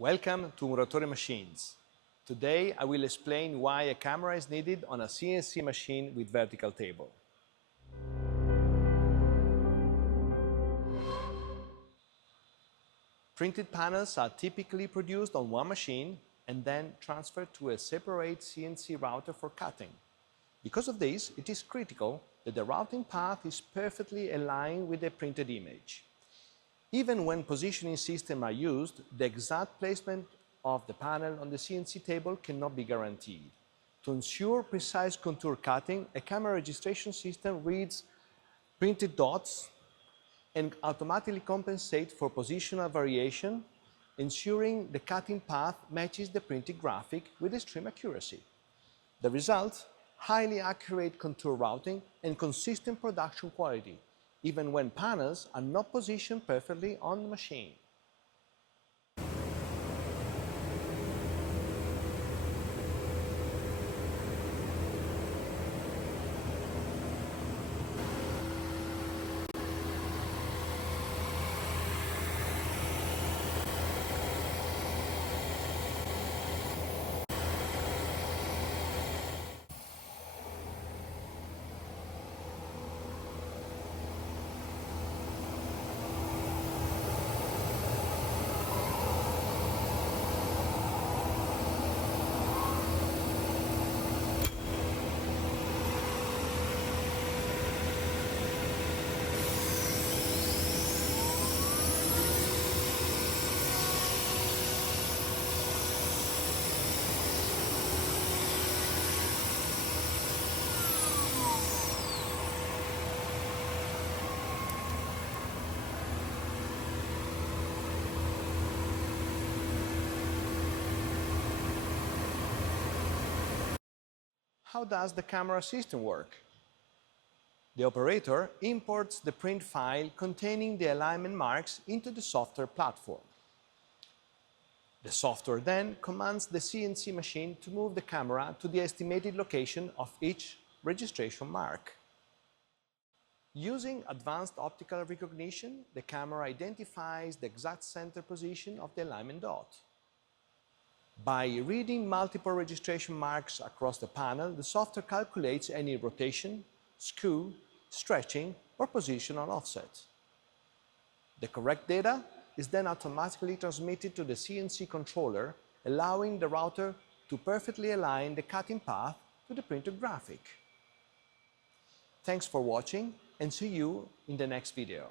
Welcome to Muratori machines. Today I will explain why a camera is needed on a CNC machine with vertical table. Printed panels are typically produced on one machine and then transferred to a separate CNC router for cutting. Because of this, it is critical that the routing path is perfectly aligned with the printed image. Even when positioning systems are used, the exact placement of the panel on the CNC table cannot be guaranteed. To ensure precise contour cutting, a camera registration system reads printed dots and automatically compensates for positional variation, ensuring the cutting path matches the printed graphic with extreme accuracy. The result? Highly accurate contour routing and consistent production quality, even when panels are not positioned perfectly on the machine. How does the camera system work? The operator imports the print file containing the alignment marks into the software platform. The software then commands the CNC machine to move the camera to the estimated location of each registration mark. Using advanced optical recognition, the camera identifies the exact center position of the alignment dot. By reading multiple registration marks across the panel, the software calculates any rotation, skew, stretching, or positional offset. The correct data is then automatically transmitted to the CNC controller, allowing the router to perfectly align the cutting path to the printed graphic. Thanks for watching, and see you in the next video.